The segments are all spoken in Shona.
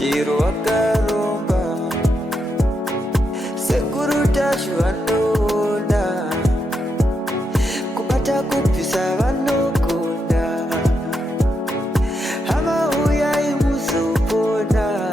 chiro wakaromba sekuru tacho vanona kubata kupisa vanogona hama uyai muzopona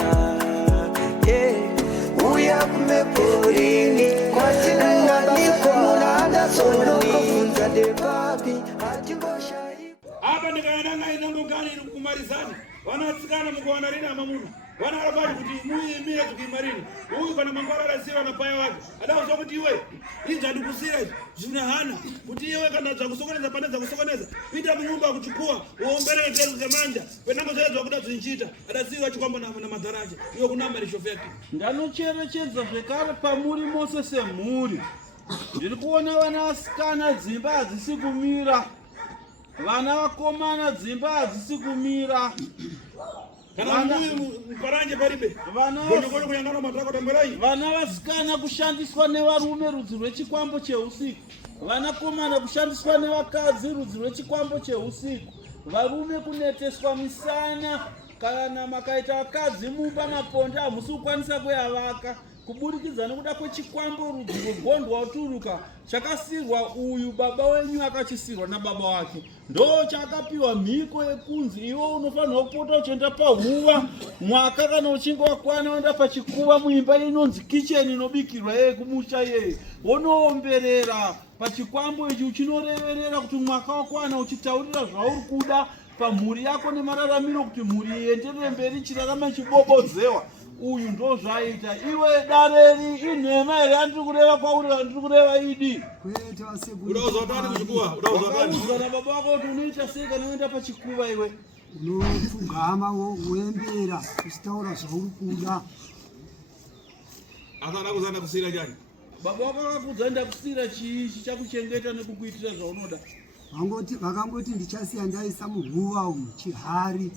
uya kumeporini kwatinanganikomunadasonokofunza depapi hatingoshai apa ndikayananga inongogani kumarizana vanatsikana mukuwana rina mamuna vana varapati kuti muimire tukimarini uyu kana mangwara arasiva napaya wake adauza kuti iwe inzvandikusira zvina hana kuti iwe kana dzakusokoneza pane dzakusokoneza ita munyumba kuchikuwa uombereketeri kusemanja penango zvaedzwa kuda zvinchiita adasiva chikwambo namadharaja iwe kunamba rishofeki ndanocherechedza zvekare pamuri mose semhuri ndiri kuona vana vasikana dzimba hadzisi kumira vana vakomana dzimba hadzisi kumira vana vasikana kushandiswa nevarume rudzi rwechikwambo cheusiku vana komana kushandiswa nevakadzi rudzi rwechikwambo cheusiku varume kuneteswa misana kana makaita vakadzi mumba maponda hamusi kukwanisa kuyavaka kuburikidza nekuda kwechikwambo rudzi rwegondwa uturuka chakasirwa uyu baba wenyu akachisirwa nababa wake ndo chakapiwa mhiko yekunzi iwe unofanirwa kupota uchienda pahuva mwaka kana uchinge wakwana uenda pachikuva muimba inonzi kicheni inobikirwa yeye kumusha yeye wonoomberera pachikwambo ichi uchinoreverera kuti mwaka wakwana uchitaurira zvauri kuda pamhuri yako nemararamiro kuti mhuri ienderere mberi chirarama chibobodzewa uyu ndo zvaita iwe dareri inhema here andiri kureva kwauri andiri kureva idi udauzana baba wako kuti unoita sei kana uenda pachikuva iwe unopfugama woembera uchitaura zvauri kuda asana kuzanda kusira chani baba wako akakuudza ndakusira chii chichakuchengeta nekukuitira zvaunoda vakangoti ndichasiya ndaisa muhuva umu chihari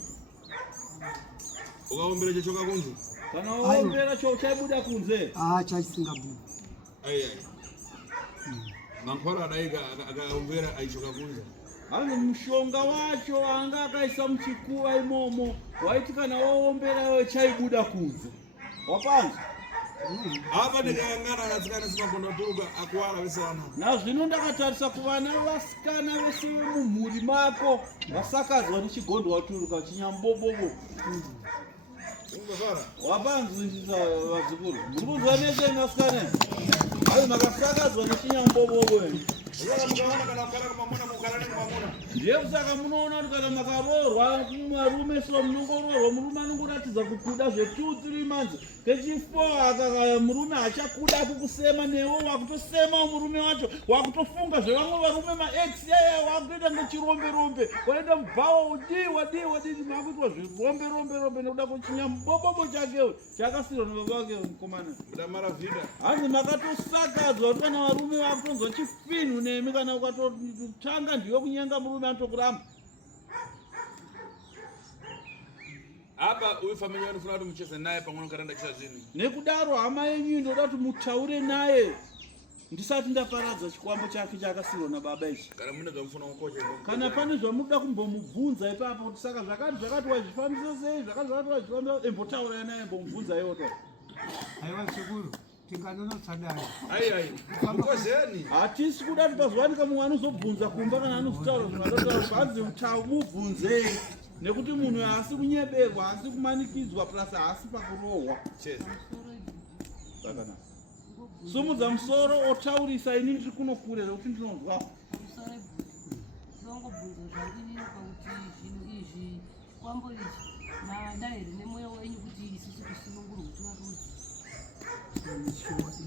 ukaombera chechoka kunze kana waombera cho chaibuda kunze chasingabudi mankhwala adaika akaombera aichoka kunze hani mushonga wacho anga akaisa muchikuva imomo waiti kana waombera iwe chaibuda kunze wapanza apa ndikayangana anasikana simagonda turuka akuwara vesana nazvino ndakatarisa kuvana vasikana vese vemumhuri mako vasakadzwa nechigondwa turuka chinyambobobo wapanzwisisa vazukuru muri kunzwa nese masikana ai makasakadzwa nechinyambobobo ndiye kusaka munoona kuti kana makaroorwa marume so munongoroorwa murume anongoratidza kukuda zve 2-3 months kechi4 akakaya murume hachakuda kukusema newe wakutosema murume wacho wakutofunga zvevamwe varume maex yaya wakutoita ngechiromberombe waenda mubhawa wadii makuitwa zviromberomberombe nekuda kwechinyambobobo chake chakasirwa nababa wake mukomana hanzi makatosakadzwa kuti kana varume vakutonzwa chifinhu nemi kana ukatotanga ndiwe kunyenga murume anotokuramba apa uyu family vanofuna kuti mucheze naye pamwe nokaranda chita zvinhu nekudaro hama yenyu inoda kuti mutaure naye ndisati ndaparadza chikwambo chake chakasirwa nababa ichi kana mune zvamufuna kukocha kana pane zvamunoda kumbomubvunza ipapo kuti saka zvakati wazvifambisa sei zvakati wazvifambisa embotaurai naye mbomubvunza iwoto aiwa chikuru tinganonotsadai mukozeni hatisi kuda kuti pazowanika mumwe anozobvunza kumba kana anozotaura zvinoatotaura kwanzi mubvunzei nekuti munhu haasi kunyeberwa haasi kumanikidzwa plus haasi pakurohwa sumudza musoro otaurisa ini ndiri kunokure zvokuti ndinonzwa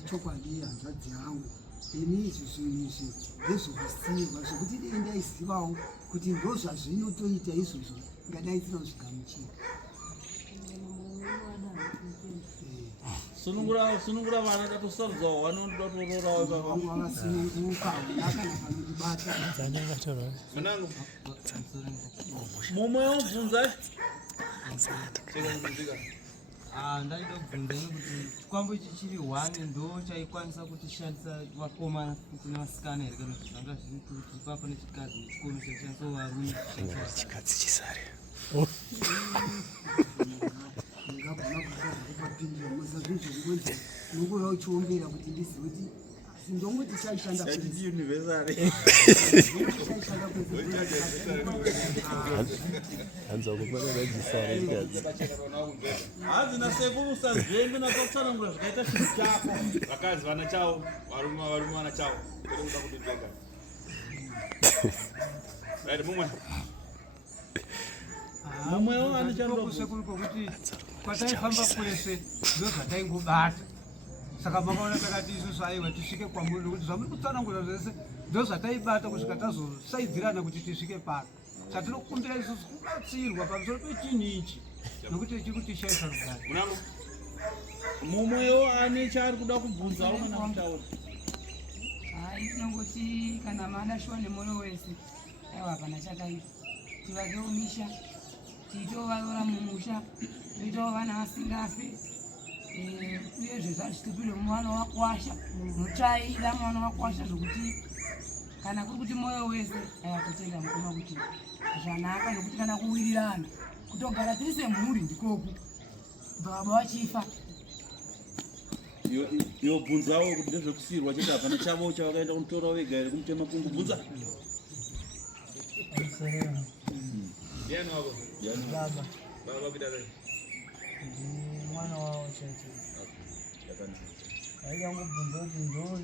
ichokwadi hanzvadzi yangu ini izvi zvinhu izvi ndezvokusirwa zvokuti dei ndaizivawo kuti ndo zvazvinotoita izvozvo ngadai dzinozigamuchira sunungura vana datosarudzawo vanondoda tororawo vavasununguka akana panotibata munangu mumwe womubvunza ndaida kubvunza nekuti chikwambo ichi chiri 1 ndo chaikwanisa kutishandisa vakomana kuti nevasikana here kana kuti zvanga zviri papa nechikadzi chikono chaishandisa varume chikadzi chisare ndingagona zvinhu zvirikwenzi nokura uchiombera kuti ndizive kuti ndongoti chaishanda hazina sekuru sazvembe nakatsanangura zvakaita chinhu chako Vakazi vana chavo, varume vana chavo. Kwete kuda kudibeka. Right, mumwe. mumwewo anichandoku sekuru kokuti kwataifamba kwese ndo zvataingobata saka makaona takati isusu aiwa tisvike kwamuri nokuti zvamuri kutsanangura zvese ndo zvataibata kusvika tazosaidzirana kuti tisvike pano chatinokumbira isusu kubatsirwa pamusoro pechinhu ichi nokuti chiri kutishaisa rugare Munangu. mumwewo ane chaari kuda kubvunzawo kana kutaura Hai, inongoti kana mada shuwa nemoyo wese aiwa pana chakaipa tivakewo misha tiitewo vaora mumusha toitawo vana vasingafe uyezve zvachitipirwe mwana wakwasha mutsvaira mwana wakwasha zvokuti kana kuri kuti moyo wese aiwa totenda mukoma kuti zvanaka nokuti kana kuwirirana kutogara tiri semhuri ndikoku baba vachifa yobvunzawo kuti ndezvekusiyirwa chete hapana chavo chavakaenda kunotorawo vega here kumutema kungobvunza Ndiani wako? baba Baba kuita sei? mwana wavo chete aikangobvunza kuti ndo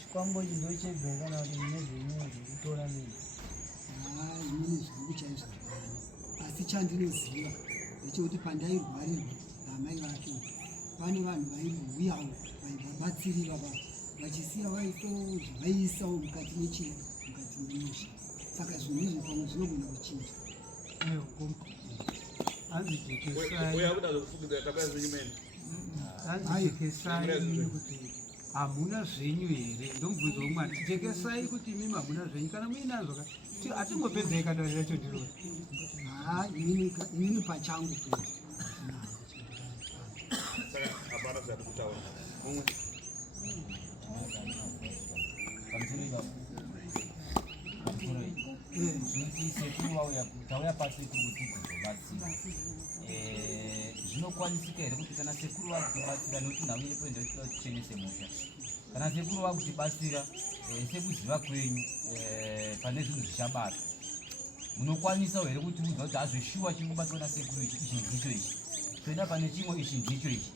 chikwambo ichi ndo chega kana kuti mune zvenyuwo zvekutora nini inini zviduku chaizvo asi chandinoziva ndechekuti pandairwarirwa namai vake pane vanhu vaibhuyawo vaivabatsirira vachisiya vaiisawo mukati mechii mukati memusha saka zvinhu izvo pamwe zvinogona kuchinja hanzi jekesai Uya kuda kufukidza tapaya zvenyumeni. hanzi jekesai kuti hamuna zvenyu here ndomubvunzo umwati jekesai kuti mimi hamuna zvenyu kana muinazvo hatingopedzai kada yacho ndiro inini pachangu tu Saka hapana zvati kutaura. Mumwe. zvekuti sekuru vauya tauya pasi kuti kuzobatsira zvinokwanisika here kuti kana sekuru vakutibatsira nokuti nhau inepo enda tichenese musha kana sekuru vakutibatsira sekuziva kwenyu pane zvinhu zvichabata munokwanisa here kuti udza kuti hazveshuwa chirikubatwa nasekuru ichi ndicho ichi toenda pane chimwe ichi ndicho ichi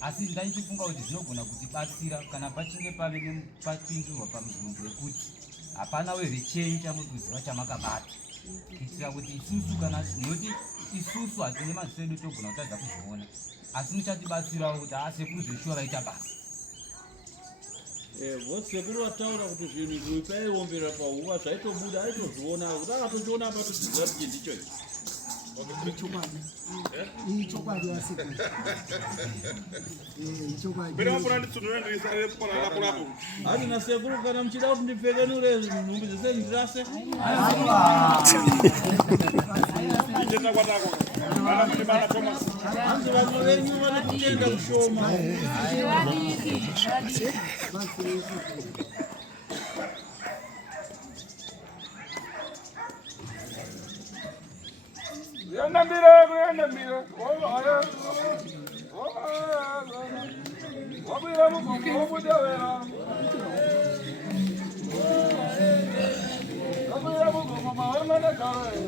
asi ndaichifunga kuti zvinogona kutibatsira kana pachinge pave nepapindurwa pamubvunzo wekuti hapana wezvechenja mukuziva chamakabata kuitira kuti isusu kana noti isusu hatine maziso edu togona kutadza kuzviona asi muchatibatsirawo kuti sekuru zveshuwa vaita basa vosekuru vataura kuti zvinhu izvi paiomberera pahuva zvaitobuda aitozviona kuti akatochiona patoziva kuti ndicho ichokwadi vasekuru ichokwadi Mbere wapura nditsunura ndirisarire kukona lako lako. hazina sekuru kana muchida kuti ndipfekenure nhumbi dzese ndirase Ndenda kwatako. Vana kuti vana Thomas. hanzi vamwe venyu vanokutenda kushoma Kuenda mbira. Aya. Wabira mugongo wobudawera. Wabira mugongo mawana kare.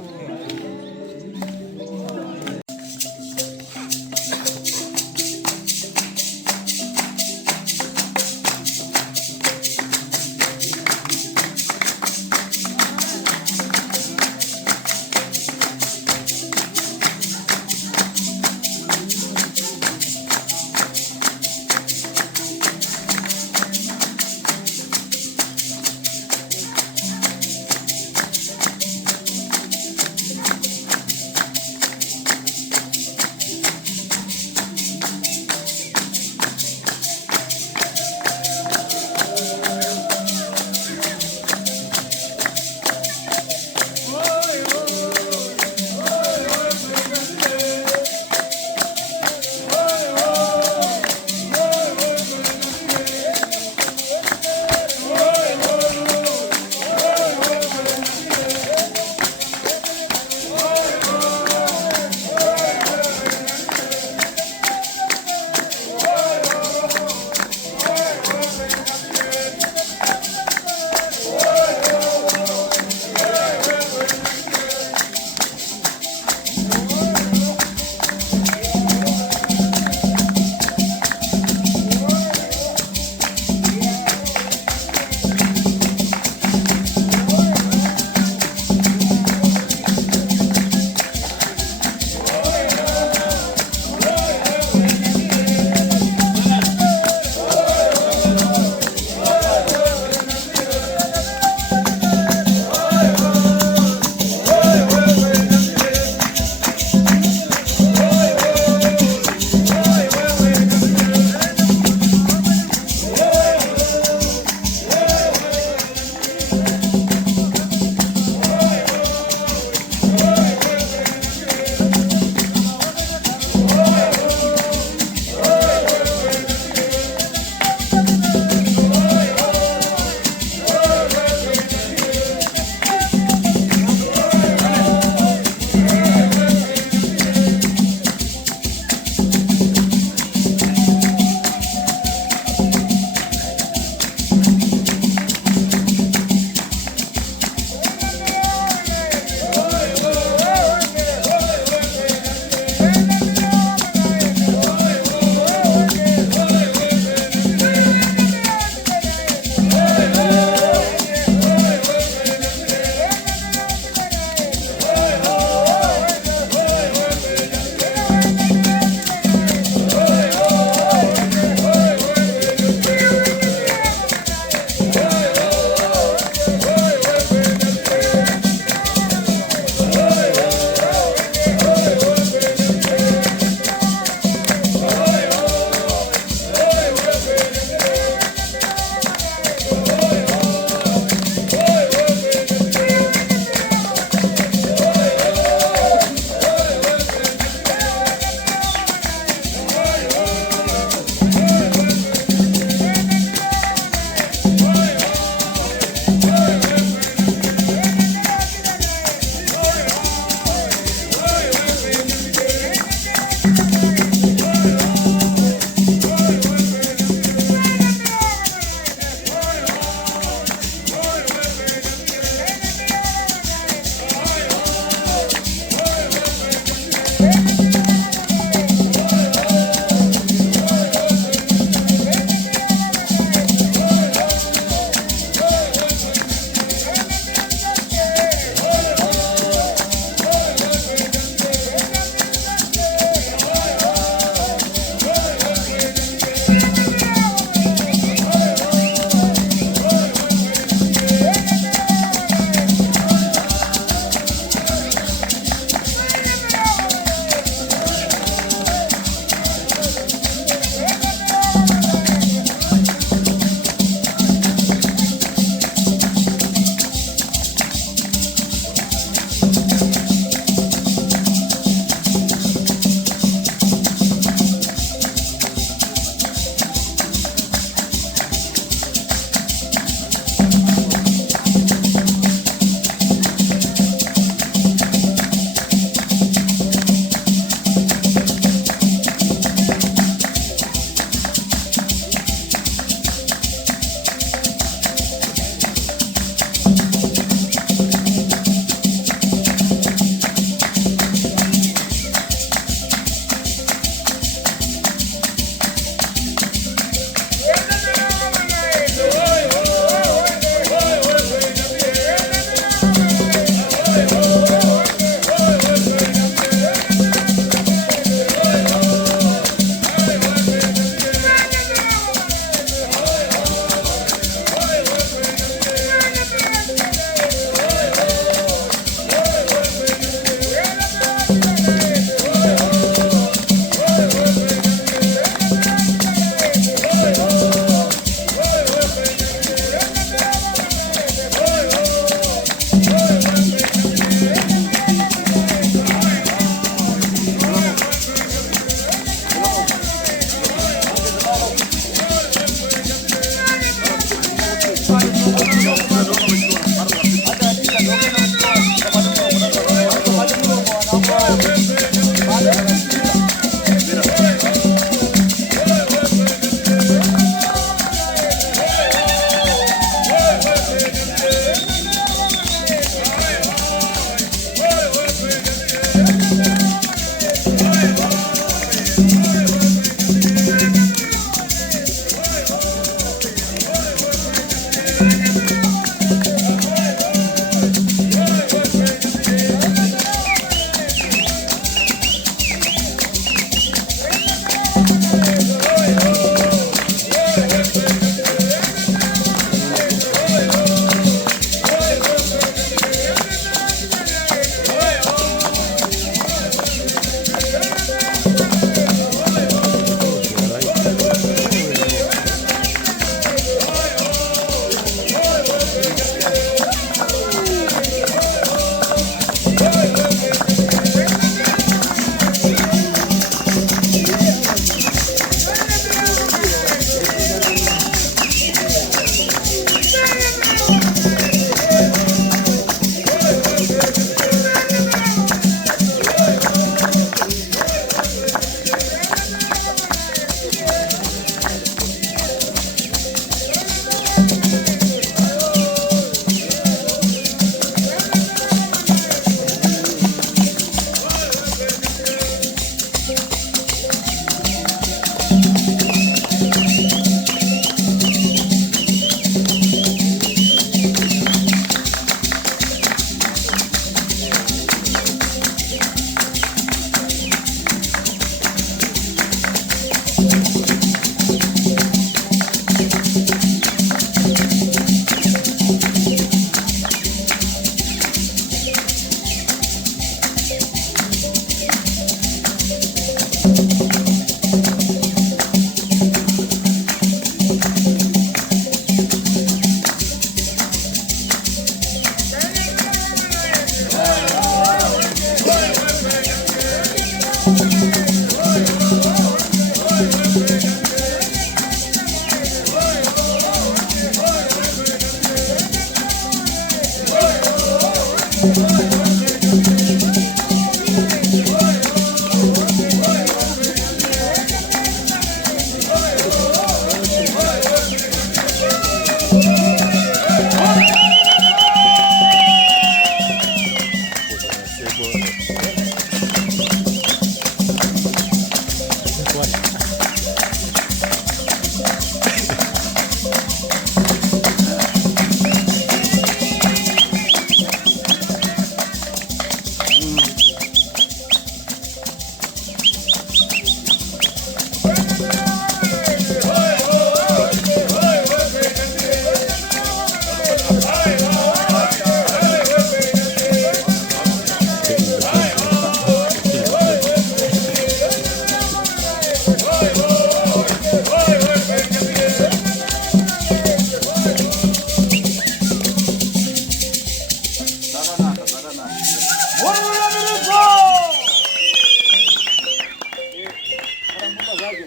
zvacho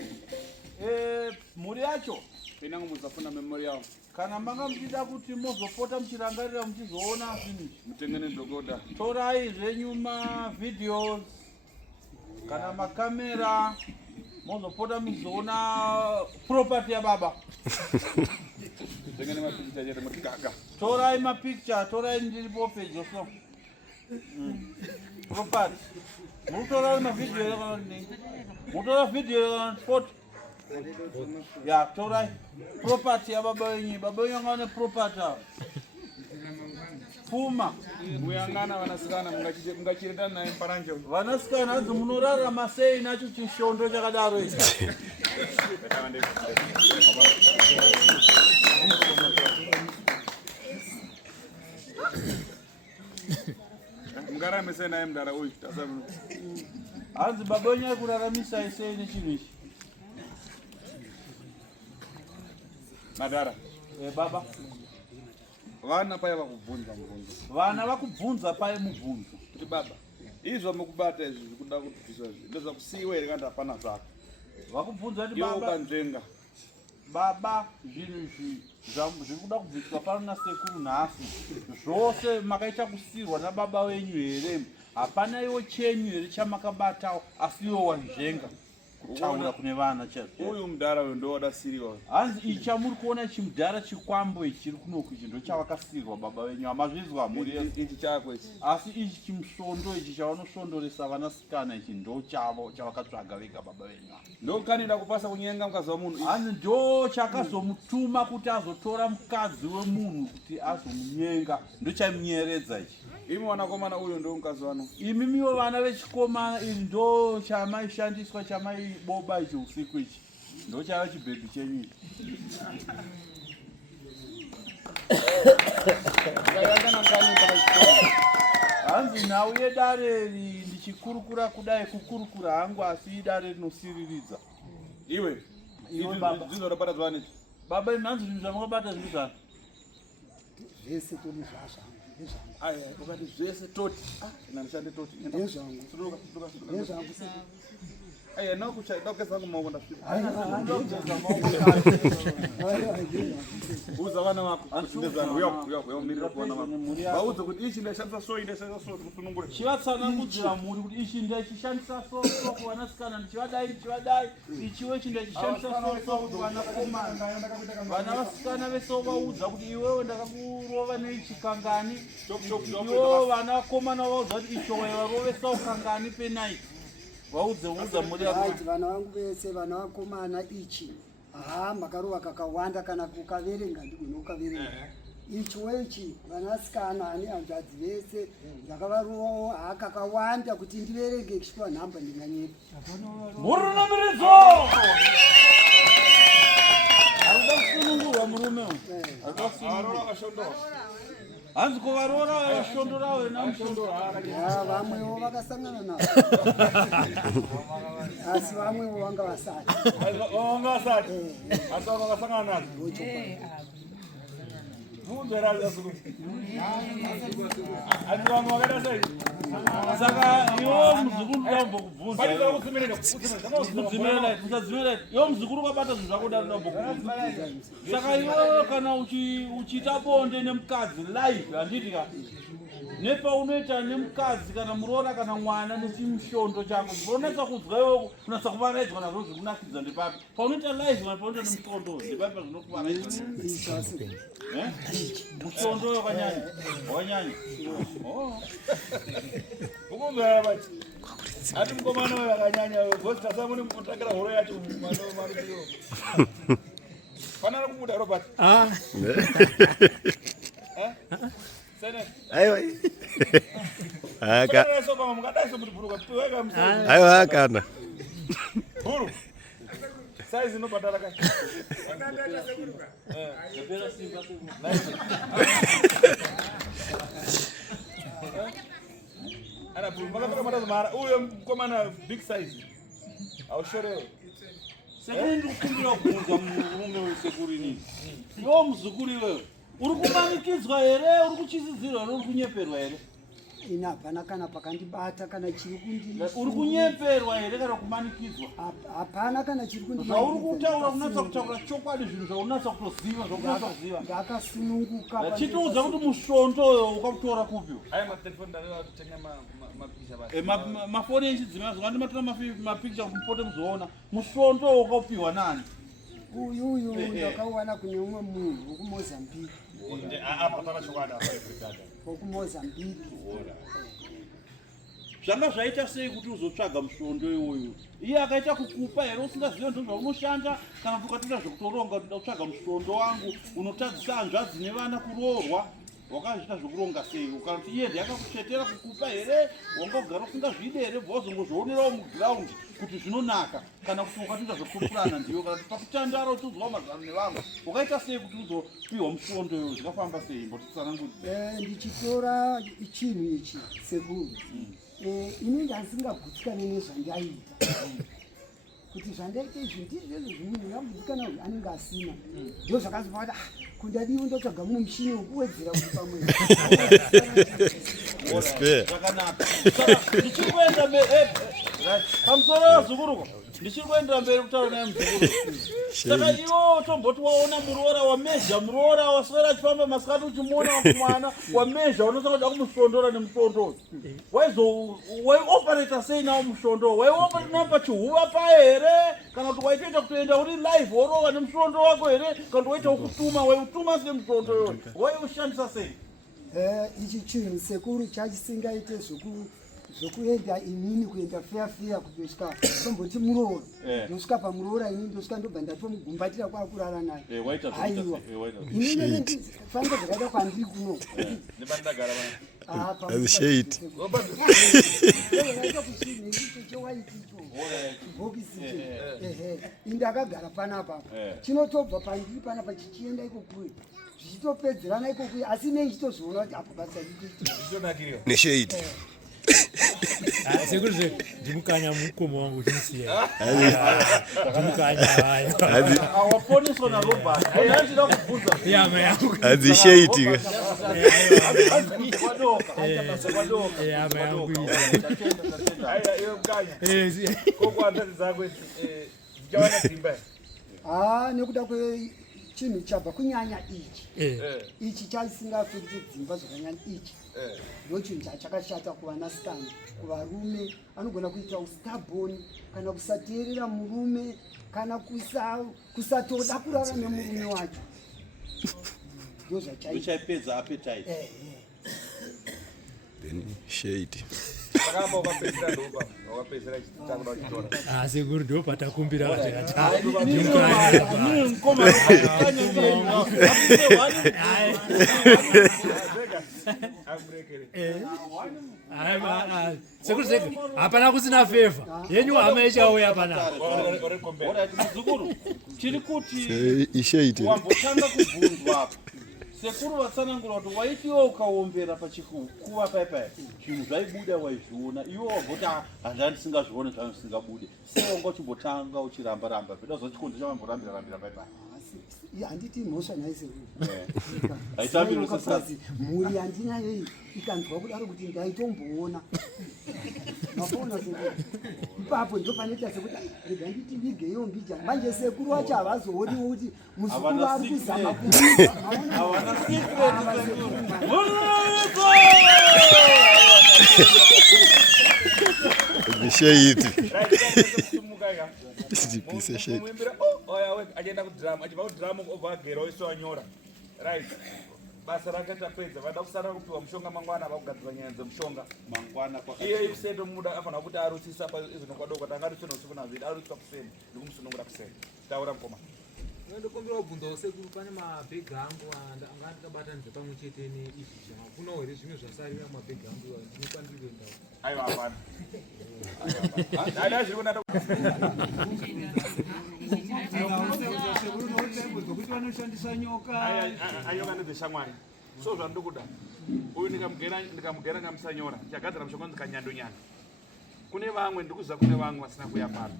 mhuri yacho Pena muzafuna memory yao. kana manga muchida kuti muzopota muchirangarira muchizoona zvinhu Mutengene dhokodha. torai zvenyu mavideos kana makamera muzopota muchizoona property yababa. Tengene mapicha chete mutikaga. Torai mapicture, torai ndiripo pedyo so. Property. Mutora mavideo kana nini? Mutora video kana photo. Ya, torai property ya baba wenyu. Baba wenyu ngane property. Pfuma. Muyangana vanasikana mungachiendana naye mparanje. Vanasikana adzi munorarama sei nacho chishondo chakadaro ichi. Mungarame sei naye mudara uyu tasamu. Hanzi baba wenyu arikuraramisa sei nechinhu ichi. Madara. Baba. Vana paya vakubvunza mubvunzo. Vana vakubvunza paya mubvunzo. Kuti baba, izvo mukubata izvi zvikuda kubvisa izvi. Ndozva kusiyiwa here kana hapana zvako. Vakubvunza kuti Iwo baba. ukanzvenga. Baba zvinhu izvi zviri kuda kubviswa pano nasekuru nhasi zvose makaita kusirwa nababa wenyu here? Hapana iwo chenyu here chamakabatawo asi iwo wanzvenga kutaura kune vana chaizvo. Uyu mudhara uyu ndoda siriwa. Hanzi ichi chamuri kuona ichi mudhara chikwambo ichi chiri kunoku ichi ndo chavakasirwa baba wenyu. Hamazvizwa muri Ichi chako ichi. asi ichi chimusvondo ichi chavanosvondoresa vanasikana ichi ndo chavo chavakatsvaga vega baba venyu. Ndokanida kupasa kunyenga mukadzi wamunhu. Hanzi ndo chakazomutuma kuti azotora mukadzi wemunhu kuti azomunyenga ndo chamunyeredza ichi. Imi wanakomana uyu ndo mukadzi wano. Imimiwo vana vechikomana iri ndo chamaishandiswa chamaiboba ichi usiku ichi ndo chava chibhebhi chenyu ichi. Hanzi nhau yedare ndichikurukura kudai kukurukura hangu asi idare rinosiriridza. Iwe baba. Zvinodapatadzwa nini? Baba inhanzi zvinhu zvamakabata zviri zvani? Zvese toni zvazvangu nezvangu Aya, ukati zvese toti. Ina ndishande toti. nezvangu Suduka. nezvangu Aya, nakuchaida kugeza kumaoko ndasvika. Uza vana vako. Ndezana uya mirira kuwana vako. Vaudze kuti ichi ndashandisa so kusunungura. Chivatsanangudzira mhuri kuti ichi ndachishandisa so kuvanasikana ndichivadai ichiwo ichi ndachishandisa so kuvanakomana. Vana vasikana vese vaudza kuti iwewe ndakakurova neichikangani. Iwo vanakomana vaudza kuti icho waivarovesa ukangani penaiti. Vaudza muri right vana vangu vese vana vakomana ichi makarova kakawanda kana kukaverenga ndigone kukaverenga ichiwo ichi vanasikana ane hanzvadzi vese zvakavarovawo kakawanda kuti ndiverenge kusvika nhamba ndinganyepa murunamiridzo arikuda kusunungurwa murume arikuda kusunungurwa hanzi kuvaroora vashondora vena mushondora vamwewo vakasangana navo asi vamwewo vanga vasati Vanga vasati. Asi vakasangana nazo. Vunzera zasuku. Ati vamwe vakaita sei? saka iwo muzukuru ndambo kubvunza Patisa kutsimirira. musadzimira iwo muzukuru ukabata zvinhu zvako ndambo kubvunza saka iwo kana uchiita bonde nemukadzi live handiti ka nepaunoita nemukadzi kana muroora kana mwana nechimushondo chako unonatsa kunzwa iwo unatsa kuvaraidzwa nazvo zvikunakidza ndepapi paunoita live kana paunoita nemushondo ndepapi zvinokuvaraidza mushondo wakanyanya Ukumvera bati. Ati mukomana uyu akanyanya gosi tasamuni mutakira horo yacho marutiyo. Fanana kumuda Robert. Sene. Aiwa. Aka. Sasa kama mkadai muri buruka tuweka msana. Aiwa akana. Buru. Size no patala kachi. Ana buru makataka matazo mara uyo mkomana big size. Aushore. saka ndikukumbira kubvunza murume wesekuru inini iwo muzukuru iwewe uri kumanikidzwa here uri kuchisidzirwa here uri kunyeperwa here ina hapana kana pakandibata kana chiri uri kunyemperwa here kana kumanikidzwa? hapana kana chiri zvauri kutaura kunatsa kutaura chokwadi, zvinhu zvaunatsa kutoziva zvakunatsakuziva. ndakasununguka. Chitiudza kuti musvondo uyo ukamutora kupiwo? Mafoni echidzimai zvakandimatora mapikicha mupote muzoona. Musvondo uyo ukaupiwa nani? Uyu ndakauwana kune umwe munhu wokumozambique. Wokumozambique. Zvanga zvaita sei kuti uzotsvaga musvondo iwoyo? Iye akaita kukupa here usingazivi ndo zvaunoshanda, kana ukatoita zvekutoronga kuti ndakutsvaga musvondo wangu unotadzisa hanzvadzi nevana kuroorwa? Wakazviita zvokuronga sei? Ukanoti iye ndiyakakuchetera kukupa here, wanga kugara usingazvide here, bva wazongozvionerawo mugiraundi kuti zvinonaka, kana kuti ukatoita zvekupurana ndiyo, kana kuti pakutandara uchiudzwawo mazano nevamwe. Wakaita sei kuti uzopiwa musvondo iwoyo? Zvakafamba sei? Mbotitsanangurira. Ndichitora chinhu ichi sekuru, ini ndasingagutsikane nezvandaita kuti zvandaita izvi ndizvo zvimwe ndingamudzikana uyu anenge asina, ndo zvakaziva kuti kundadiwo ndotsvaga mumwe mushini wekuwedzera kuti pamwe. Zvakanaka. Ndichiri kuenda mberi pamusoro wazukuru, ndichiri kuenda mberi kutaura naye muzukuru. Saka iwo tomboti waona muroora wamezha, muroora waswera achifamba masikati uchimuona mwana wamezha, unotoda kumusvondora nemusvondo. Waioperata sei nawo musvondo? Waioperata nawo pachihuva pahere, kana kuti waitoita kutoenda uri live worova nemusvondo wako here, kana kuti waita kutuma waituma semusvondo iwoyo? Waiushandisa sei? Ichi chinhu sekuru chachisingaite zvokuenda inini kuenda feya kutosvika tomboti muroora, ndosvika pamuroora ini ndosvika ndobva ndatomugumbatira kwakurara naye. Aiwa inini fanira zvakaita kwandiri kuno indakagara panapa chinotobva pandiri panapa chichienda ikokure zvichitopedzerana ikokure, asi nei chitozoona kuti apo basa neshade sekuti ndimukanya mukoma wangu chinosiya ndimukanya hayo awaponeswa naRobert ndinoda kubvunza yama yangu adzishade yama yangu nekuda kwechinhu chabva kunyanya ichi chasingafiti dzimba zvakanyanya ichi ndochinhu chachakashata kuvanasikana, kuvarume anogona kuita ustaboni kana kusateerera murume kana kusatoda kurara nemurume wacho, ndo zvachaipedza appetite. shade sekuru ndo patakumbira sekuru hapana kusina feva yenyu hama ichauya panapa. Chiri kuti ishade wambotanga kubvunzwa apo. Sekuru vatsanangura kuti waitiwo ukaombera pachikuva paipai zvinhu zvaibuda waizviona, iwo wagoti handani ndisingazvione zvangu zvisingabude, sei wanga uchimbotanga uchiramba zvida zvachikondo chavamborambira paipai? handiti mhosva naise haitambirosesasi mhuri handinayo iyi ikanzwa kudaro kuti ndaitomboona maona ipapo ndo panoita sekuti rega nditi vigeyo mbija manje sekuru wacho havazooniwo kuti muzukuru ari kuzama achienda kudhiramu achibva kudhiramu obva agera oiswa nyora right basa rake tapedza vada kusara kupiwa mushonga mangwana vakugadzira nyaya dzemushonga mangwana iye kusendo muda afanira kuti arutsisa paizvinokwadoko kuti angarutswe nousiku nazvidi arutswa kuseni ndikumusunungura kuseni taura mukoma ndokumbira kubvunzawo sekuru pane mabhegi angu anga ndikabatanidza pamwe chete neizvi kunawo here zvimwe zvasarira mabhegi angu ndinokwanisa kuendawo aiwa hapana ada zviri kunata kuti vanoshandisa nyoka ayoka nedzeshamwari so zvandiri kuda uyu ndikamugera ngamusanyora chagadzira mushonga ndikanyandonyana kune vamwe ndikuziva kune vamwe vasina kuya pano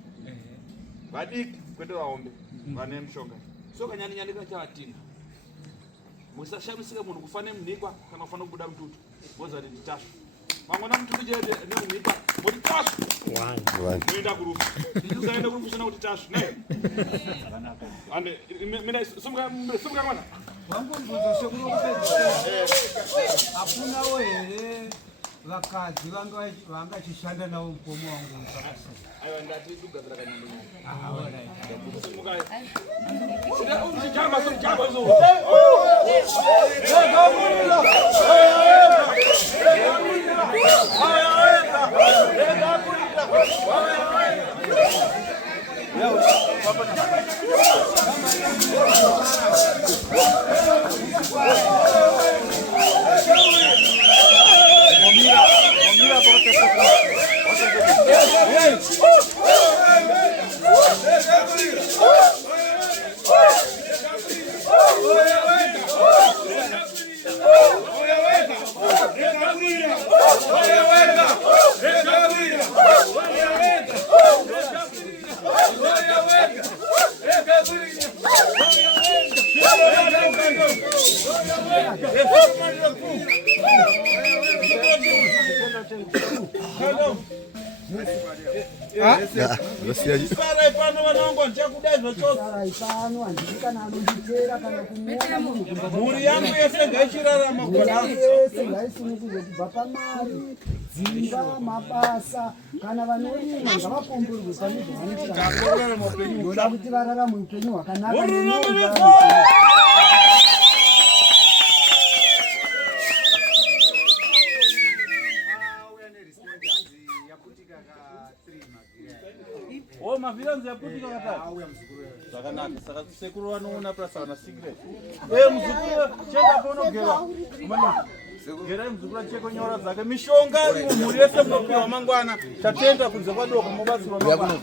vadiki kwete vaombe vane mushonga so kanyandonyandika chavatinga musashamisike munhu kufane munhikwa kana kufane kubuda mututu voza kuti nditasva Mangona mtu jede nemumita. Moti tash. Muenda kurufu. Tukaenda kurufu sana kuti tash. Ne. Ande mina sumga mwana. Wangu mbuzo sekuru kupedza. Hakuna were vakadzi vanga chishanda nawo mupomo wangu sakasa. Aiwa ndati kugadzira kanyambo. Alright. Sida umchamba zo. Sara ipano vanongo nchakudai zvochosa. Sara ipano handikana anonditera kana kumuona. Mhuri yangu yese ngaichirarama Mhuri yese ngaisununguke kubva pamari, dzimba, mabasa kana vanorima ngavakomborwe pane zvavanoita. Ndoda kuti vararame upenyu hwakanaka. Oh, maviranzi yaputika katatu. Zvakanaka. Saka sekuru vanoona plasa vana secret. Muzukuru cheka ponogera. Gerai muzukuru cheko nyora dzake mishonga mhuri yese munopiwa mangwana. Tatenda kunze kwadoko mubatsirwa mangwana.